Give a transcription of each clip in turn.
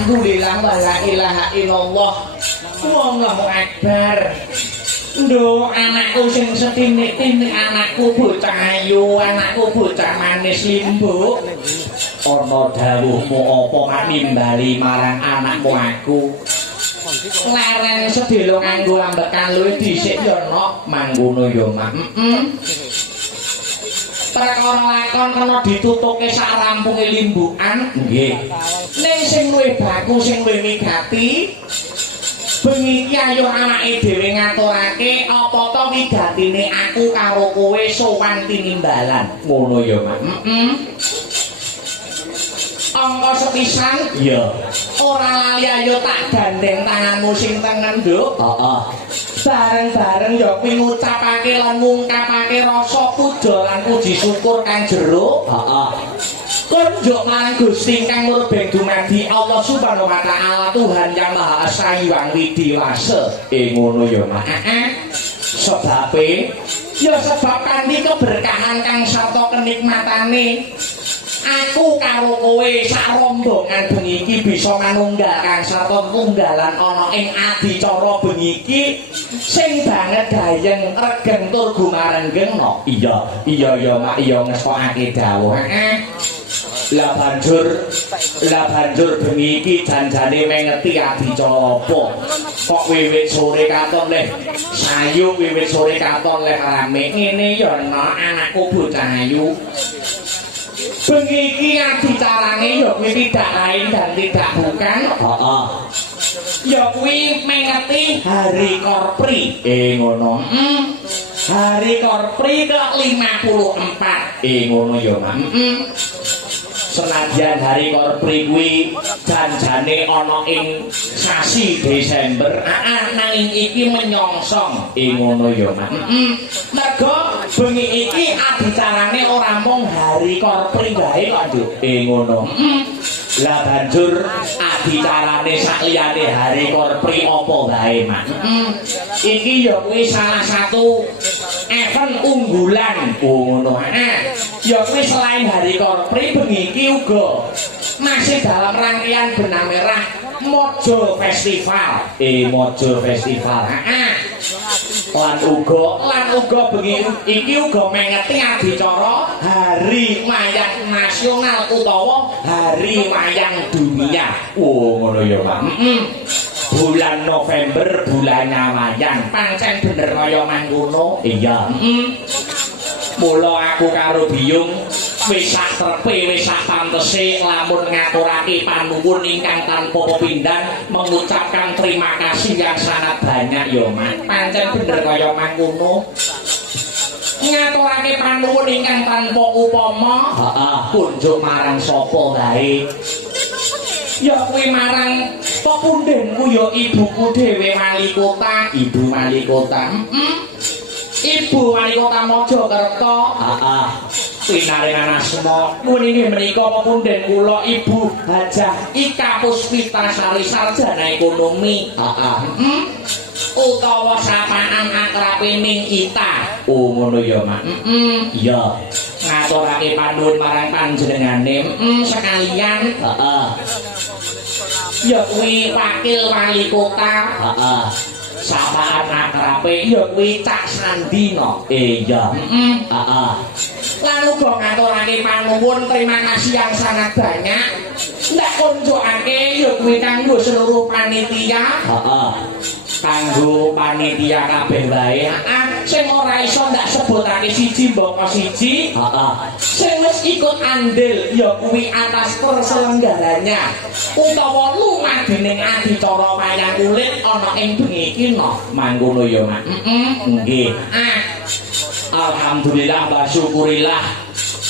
Alhamdulillah wala ilaha illallah. Allahu akbar. Nduk anakku sing setinik-tinik, anakku bocah ayu, anakku bocah manis limbuk. Ana dawuhmu apa mak nimbali marang anakmu aku? Leren sedelo nganggo ambekan luwih dhisik ya nok mangkono ya mak. Perkara lakon kena ditutuke sak rampunge limbukan nggih. Ning sing luwih baku sing luwih migati bengi iki ayo anake dhewe ngaturake apa to wigatine aku karo kowe sowan tinimbalan. Ngono ya mak. Angka sepisan ya ora lali ayo tak gandeng tanganmu sing tengen nduk. Heeh. Bareng-bareng ya kuwi ngucapake lan ngungkapake rasa puja lan puji syukur kang jero. Heeh. Kunjuk marang Gusti kang murbeng dumadi Allah Subhanahu wa taala Tuhan yang Maha Esa Hyang Widiwasa. Ngono ya mak. Sebabe ya sebab kanthi keberkahan kang sarta kenikmatane aku karo kowe sak rombongan bengi iki bisa manunggal kang sarta tunggalan ana ing adicara bengi iki sing banget gayeng regeng tur gumarenggeng no. Iya ya mak iya ngestokake dawuh. Lah banjur bengi iki janjane mengeti adicara apa? Kok wiwit sore katon leh sayu wiwit sore katon leh rame ngene ya ana anakku bocah ayu. Bengi iki adicarane ya kuwi tidak lain dan tidak bukan. Heeh. Ya kuwi mengeti Hari Korpri. Ngono. Hari Korpri ke-54. Ngono ya, Mak. Senajan Hari Korpri kuwi janjane ana ing sasi Desember, nanging iki menyongsong. Ngono ya, Mak. Mergo bengi iki adicarane ora mung Hari Korpri wae kok, Nduk. Ngono. Lah banjur adicarane sakliyane Hari Korpri apa wae, Mak. Iki ya kuwi salah satu event unggulan. Ngono. Ya kuwi selain Hari Korpri bengi iki uga masih dalam rangkaian benang merah Mojo Festival. Mojo Festival. Lan uga bengi iki uga mengeti adicara Hari Wayang Nasional utawa Hari Wayang Dunia. Ngono ya, Pak. Bulan November bulannya wayang, pancen bener kaya mangkono. Iya. Mula aku karo Biyung wis sak trepe wis sak pantese lamun ngaturake panuwun ingkang tanpa pepindhan mengucapkan terima kasih yang sangat banyak ya Mas. Pancen bener kaya mangkono. Ngaturake panuwun ingkang tanpa upama. Heeh. Kunjuk marang sapa wae. Ya kuwi marang pepundenku ya ibuku dhewe Walikota, Ibu Walikota. Ibu Walikota Mojokerto. Heeh. Pinaringan asma nuwun inggih menika pepunden kula Ibu Hajah Ika Puspita Sari Sarjana Ekonomi. Heeh. Utawa sapaan akrabe ning Ita. Ngono ya, Mak. Iya. Ngaturake panuwun marang panjenengane sekalian. Heeh. Ya kuwi wakil wali kota. Heeh. Sapaan akrabe ya kuwi Cak Sandino. Iya. Heeh. Lan uga ngaturake panuwun terima kasih yang sangat banyak. Ndak konjokake ya kuwi kanggo seluruh panitia. Heeh. Kanggo panitia kabeh wae. Sing ora iso ndak sebutake siji mboko siji. Heeh. Sing wis ikut andil ya kuwi atas perselenggaranya utawa lumadening adicara wayang kulit ana ing bengi iki no. Mangkono ya, Mak. Nggih. Alhamdulillah wa syukurillah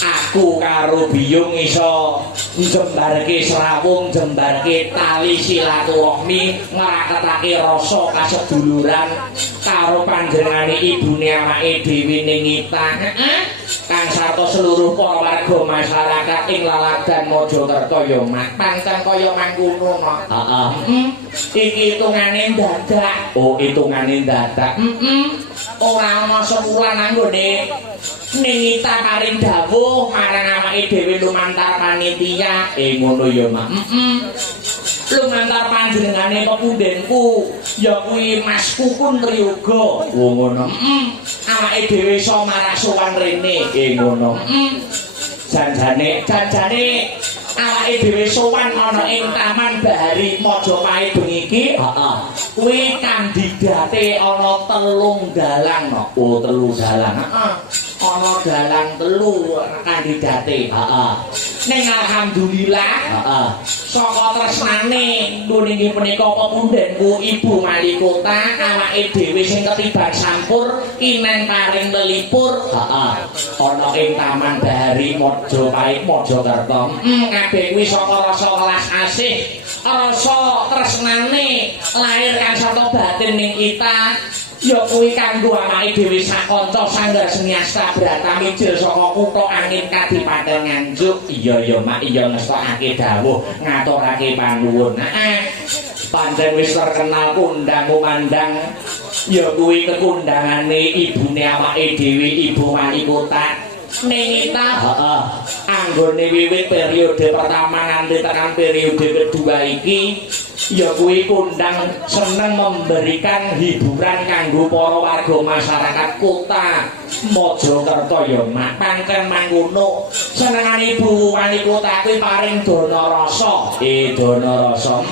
aku karo Biyung iso njembarke srawung, jembarke tali silaturahmi, ngraketake rasa kaseduluran karo panjenengane ibune awake dhewe ning Ita. Kang sarta seluruh para warga masyarakat ing Lalagan Mojokerto ya Mak. Pancen kaya mangkono no. Heeh. Iki hitungane dadak. Oh, hitungane dadak. Ora ana sepulan anggone ning Ita paring dawuh marang awake dhewe lumantar panitia. Ngono ya, Mak. lumantar panjenengane pepundenku ya kuwi Mas Kukun Triyoga. Oh ngono. Awake dhewe iso marang sowan rene. Ngono. Janjane awake dhewe sowan ana ing Taman Bahari Majapahit bengi iki. Heeh. Kuwi kandidate ana 3 dalang no. Oh 3 dalang. Heeh. Ana dalang 3 kandidate. Heeh. Ning alhamdulillah, heeh. Saka tresnane nggone punika pepundenku Ibu Walikota awake dhewe sing ketiban sampur kinen paring lelipur. Heeh. Ana ing Taman Bahari Majapahit Mojokerto. Kabeh kuwi saka rasa welas asih, rasa tresnane lahir kan saka batin ning kita. Ya kuwi kanggo awake dhewe sakanca Sanggar Seni Asta Bratamijil saka Kutha Angin Kadipaten Nganjuk. Iya Mak, iya ngestokake dawuh, ngaturake panuwun. Pancen wis terkenal kondang mandang ya kuwi kekundangane ibune awake dhewe Ibu Walikota. Nengita heeh anggone wiwit periode pertama nganti tekan periode kedua iki ya kuwi kondang seneng memberikan hiburan kanggo para warga masyarakat kota Mojokerto ya Mak. Pancen mangkono senengane Ibu Walikota kuwi paring dana rasa. Dana rasa.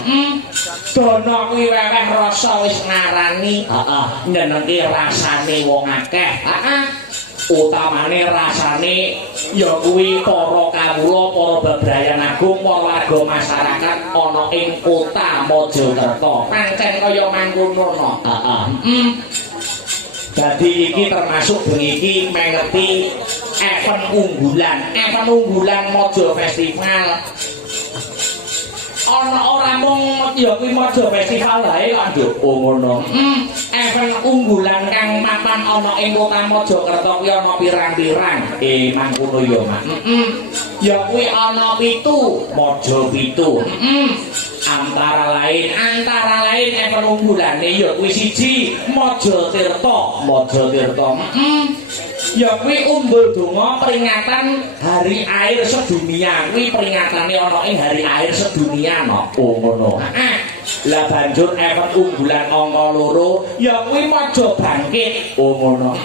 Dana kuwi weweh rasa wis ngarani heeh nyenengke rasane wong akeh. Heeh. Utamane rasane ya kuwi para kawula, para bebrayan agung, para warga masyarakat ana ing kota Mojokerto. Pancen kaya mangkono no. Heeh. Dadi iki termasuk bengi iki mengerti event unggulan Mojo Festival. Ana ora mung ya kuwi Mojo Festival wae kok Nduk. Oh ngono. Event unggulan kang mapan ana ing Kota Mojokerto kuwi ana pirang-pirang. Mangkono ya Mak. Ya kuwi ana 7, Mojo 7. Antara lain event unggulane ya kuwi 1 Mojo Tirta. Ya kuwi umbul donga peringatan Hari Air Sedunia. Kuwi peringatane ana ing Hari Air Sedunia no. Oh ngono. Lah banjur event unggulan angka 2 ya kuwi Mojo Bangkit. Oh ngono.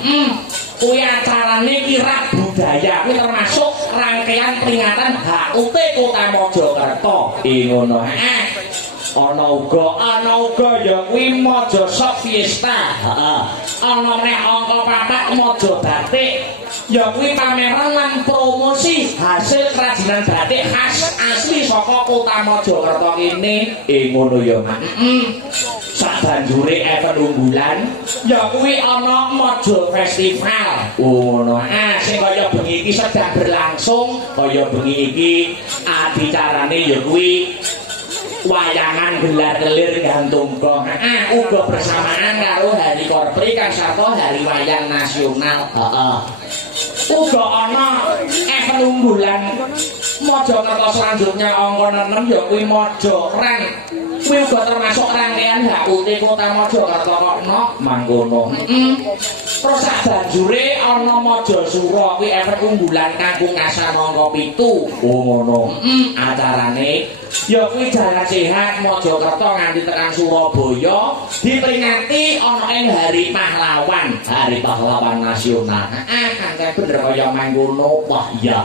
Kuwi acarane kirab budaya. Kuwi termasuk rangkaian peringatan HUT Kota Mojokerto. Ngono. Ana uga ya kuwi Mojo Shop Fiesta. Heeh. Ana meneh angka 4 Mojo Batik. Ya kuwi pameran lan promosi hasil kerajinan batik khas asli saka Kota Mojokerto kene. Ngono ya Mak. Sabanjure event unggulan ya kuwi ana Mojo Festival. Ngono. Sing kaya bengi iki sedang berlangsung, kaya bengi iki adicarane ya kuwi wayangan gelar-gelir gantung gong. Uga bersamaan karo Hari Korpri kan sarta Hari Wayang Nasional. Heeh. Uga ana event unggulan Mojokerto selanjutnya angka 6 ya kuwi Mojo Ren. Kuwi uga termasuk rangkaian HUT Kota Mojokerto kono mangkono. Terus sabanjure ana Mojo Suro kuwi event unggulan kanggo ngasan angka 7. Oh ngono. Acarane ya kuwi jalan sehat Mojokerto nganti tekan Surabaya diperingati ana ing Hari Pahlawan Nasional. Kan bener kaya mangkono. Wah iya.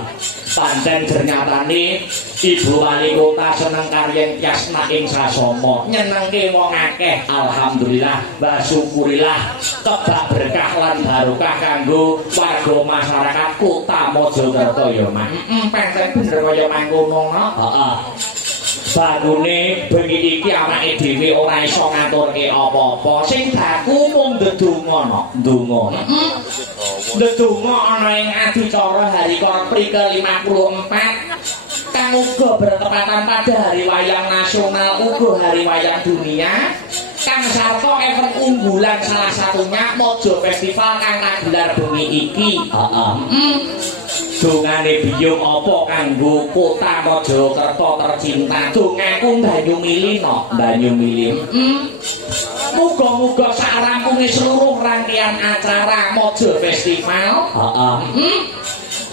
Pancen ternyatane Ibu Walikota seneng karyen Yasna ing sasama, nyenengke wong akeh. Alhamdulillah wa syukurillah kebak berkah lan barokah kanggo warga masyarakat Kota Mojokerto ya Mak. Pancen bener kaya mangkono. Heeh. Bagune bengi iki awake dhewe ora iso ngaturke apa-apa. Sing baku mung ndedonga no. Ndonga. Ndedonga ana ing adicara Hari Korpri ke-54 kang uga bertepatan pada Hari Wayang Nasional uga Hari Wayang Dunia. Kang sarta event unggulan salah satunya Mojo Festival kang kagelar bengi iki. Heeh. Dongane biyung apa kanggo Kota Mojokerto tercinta? Dongaku banyu mili no, banyu mili. Muga-muga sarampunge seluruh rangkaian acara Mojo Festival,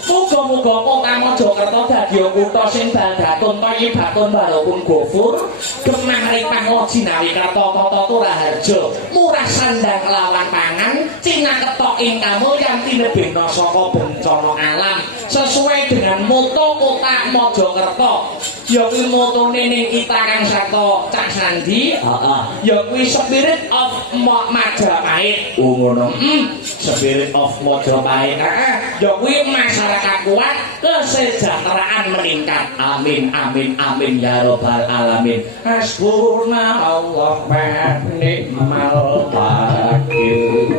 Muga-muga kota Mojokerto dadi kutha sing baldatun thayyibatun walaupun gofur gemah ripah jinawi kerta tata turaharja murah sandang lawan pangan cinaketa ing kamulyan tinebena saka bencana alam sesuai dengan moto kota Mojokerto ya kuwi motone ning kita kang sarta Cak Sandi ya kuwi spirit of Majapahit ngono spirit of Majapahit ya kuwi masyarakat kuat kesejahteraan meningkat amin amin amin ya robbal alamin hasbuna Allah wa ni'mal wakil.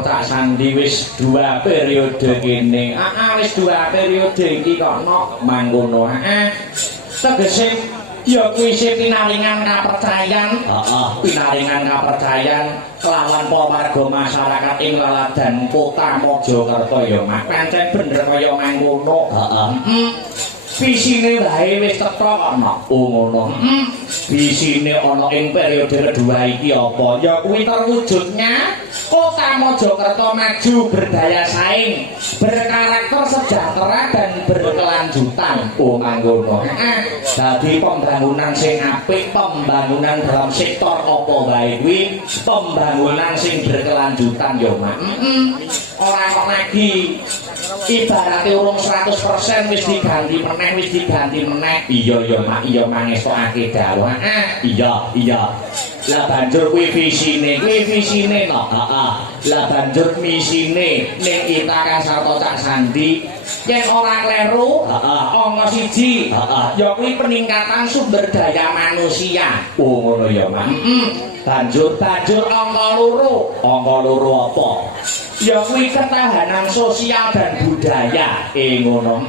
Cak Sandi wis 2 periode kene. Wis 2 periode iki kok mangkono. Tegese ya kuwi pinaringan kapercayan. Pinaringan kapercayan kelawan warga masyarakat ing laladan kota Mojokerto ya Mak. Pancen bener kaya mangkono. visine wae wis cetha ana. Oh ngono. Visine ana ing periode kedua iki apa? Ya kuwi terwujudnya Kota Mojokerto maju, berdaya saing, berkarakter sejahtera dan berkelanjutan. Oh manggono. Dadi pembangunan sing apik, pembangunan dalam sektor apa wae kuwi, pembangunan sing berkelanjutan ya, Mak. Ora kok lagi ibaratnya urung 100% wis diganti meneh. Iya ya Mak, iya mangestokake dawuh. Iya. Lah banjur kuwi visine no. Lah banjur misine ning kita kan sarta Cak Sandi yen ora kleru, angka 1 ya kuwi peningkatan sumber daya manusia. Oh ngono ya, Mak. Banjur angka 2. Angka 2 apa? Ya kuwi ketahanan sosial dan budaya. Ngono.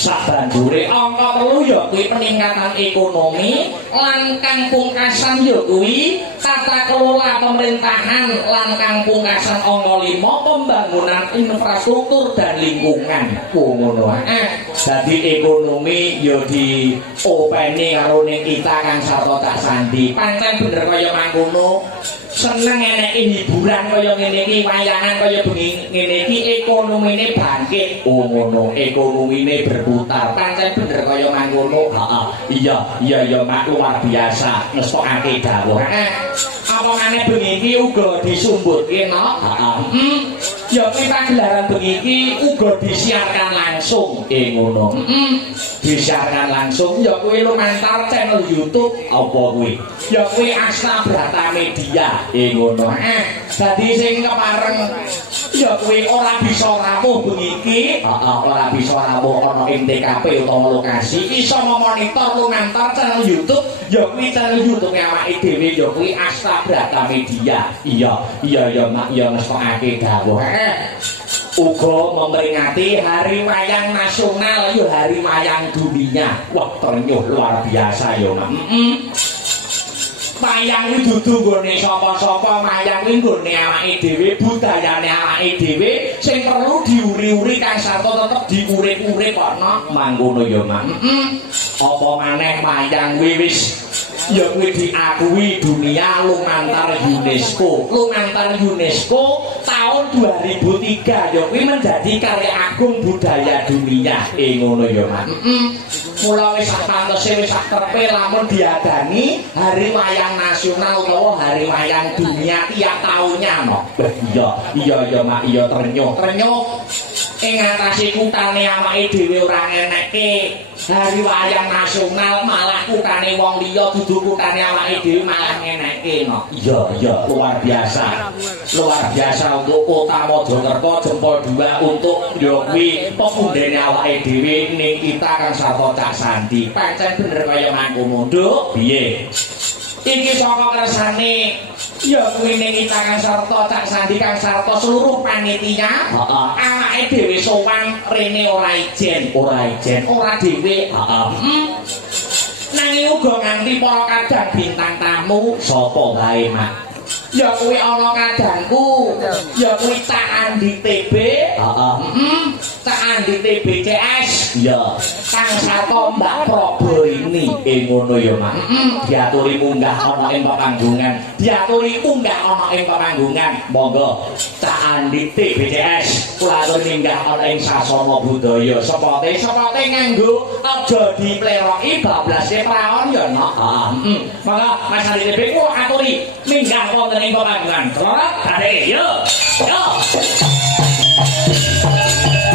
Sabanjure angka 3 ya kuwi peningkatan ekonomi lan kang pungkasan ya kuwi tata kelola pemerintahan lan kang pungkasan angka 5 pembangunan infrastruktur dan lingkungan. Ngono ae. Dadi ekonomi ya diopeni karo ning kita Kang Sarto Cak Sandi. Pancen bener kaya mangkono. Seneng eneke hiburan kaya ngene iki, wayangan kaya bengi ngene iki, ekonomine bangkit. Oh ngono, ekonomine berputar. Pancen bener kaya mangkono. Iya Mak, luar biasa ngestokake dawuh. Apa maneh bengi iki uga disumbutke no? Ya kuwi pagelaran bengi iki uga disiarkan langsung. Ngono. Disiarkan langsung ya kuwi lumantar channel YouTube apa kuwi? Ya kuwi Asta Brata Media. Ngono. Dadi sing kepareng ya kuwi ora bisa rawuh bengi iki, ora bisa rawuh ana ing TKP utawa lokasi, iso memonitor lumantar channel YouTube. Ya kuwi channel YouTube awake dhewe ya kuwi Asta Brata Media. Iya ya Mak, ya ngestokake dawuh. Uga memperingati Hari Wayang Nasional, ya Hari Wayang Dunia. Wah, ternyuh luar biasa ya Mak. Wayang iki dudu nggone sapa-sapa, wayang iki nggone awake dhewe, budayane awake dhewe sing perlu diuri-uri Kang Sarto tetep diurip-urip ana mangkono ya Mak. Apa maneh wayang kuwi wis ya kuwi diakui dunia lumantar UNESCO. Lumantar UNESCO tahun 2003 ya kuwi menjadi karya agung budaya dunia. Ngono ya Mak. Mula wis sak pantese wis sak trepe lamun diadani Hari Wayang Nasional utawa Hari Wayang Dunia tiap tahunnya no. Iya ya Mak, iya ternyuh. Ing atase kutane awake dhewe ora ngenekke Hari Wayang Nasional, malah kutane wong liya dudu kutane awake dhewe malah ngenekke no. Iya, luar biasa. Luar biasa untuk Kota Mojokerto, jempol 2 untuk yo kuwi pepundhene awake dhewe ning kita Kang Sarto Cak Sandi. Pancen bener kaya mangkono, Nduk. Piye? Iki saka kersane ya kuwi ning kita Kang Sarto Cak Sandi, Kang Sarto seluruh panitia. Awake dhewe sowan rene ora ijen, ora dhewe. Nanging uga nganti para kadang bintang tamu sapa wae Mak. Ya kuwi ana kadangku, ya kuwi Cak Andi TB. Cak Andi TBCS. Ya. Kang Sarto Mbak Probo ini. Ngono ya Mak. Diaturi munggah ana ing panggungan. Monggo Cak Andi TBCS kula aturi minggah ana ing sasana budaya. Sepote nganggo aja dipleroki bablase praon ya Nok. Monggo Mas Andi TB ku aturi minggah wonten ing panggungan. Kelorot kare yo. Thank you.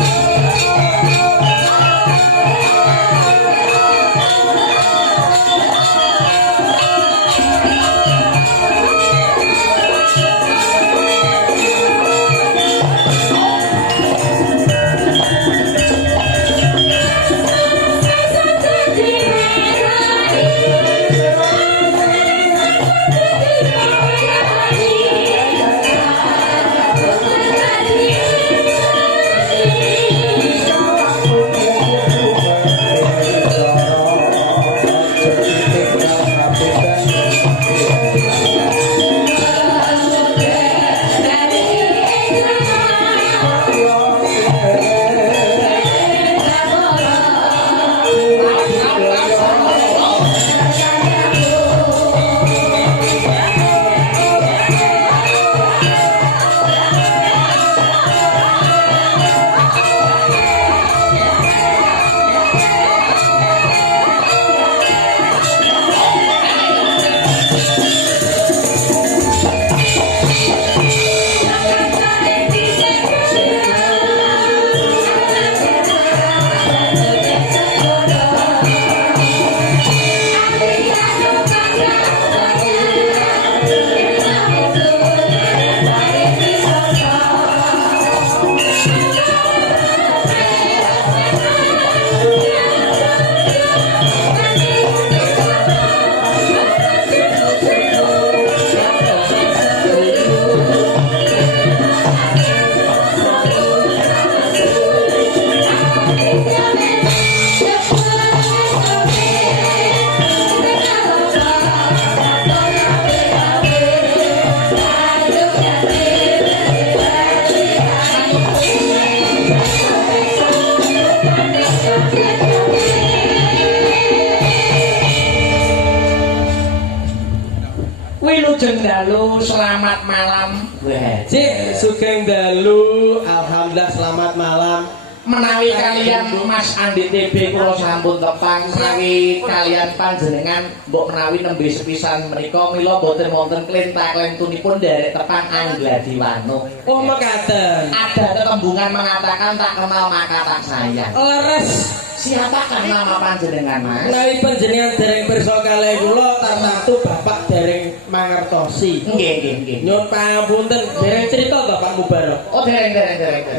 dalu, selamat malam. Cik, sugeng dalu, alhamdulillah selamat malam. Menawi kalian Mas Andi TB kula sampun tepang menawi kalian panjenengan mbok menawi nembe sepisan menika mila boten wonten klentak-klentunipun derek tepang Angladiwano. Oh mekaten. Ada tetembungan mengatakan tak kenal maka tak sayang. Leres. Siapakah nama panjenengan Mas? Menawi panjenengan dereng pirsa kalih kula tartamtu Bapak dereng mangertosi. Nggih. Nyuwun pangapunten, dereng cerita Bapak Mubarok. Oh dereng.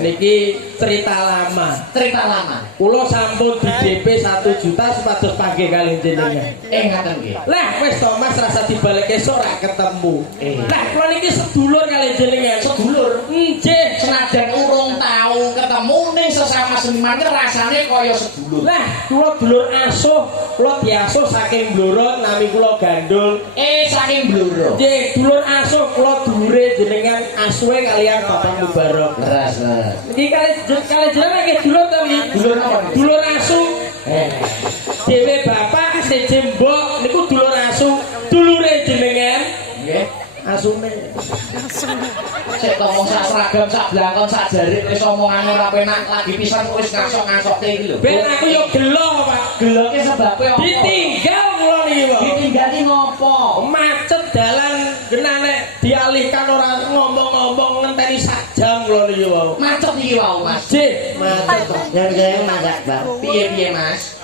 Niki cerita lama. Cerita lama. Kula sampun di DP 1 juta supados panggih kalih jenengan. Ngaten nggih. Lah wis to Mas rasa dibalik esuk ora ketemu. Lah kula niki sedulur kalih jenengan. Sedulur. Nggih, Senajan urung tau ketemu ning sesama seniman rasane kaya sedulur. lah kula dulur asuh, kula diasuh saking Blora nami kula Gandul. Saking Blora. Nggih, dulur asuh kula dulure jenengan asuhe kalian Bapak Mubarok. Leres. Iki kalih jenengan nggih dulur to nggih? Dulur apa? Dulur asuh. Dewe bapak seje mbok niku dulur asuh, dulure jenengan. Nggih. Asune. Sik ngomong sak seragam, sak blangkon, sak jarik wis omongane ora penak lagi pisan wis ngasok-ngasokke iki lho. Ben aku yo gelo, Pak. Geloke sebabe apa? Ditinggal kula niki, Pak. Ditinggali ngopo? Macet dalan genane dialihkan ora ngomong-ngomong ngenteni sak jam kula niki, Pak. Macet iki wae, Mas. Nggih, macet. Yang masak, Bang. Piye Mas?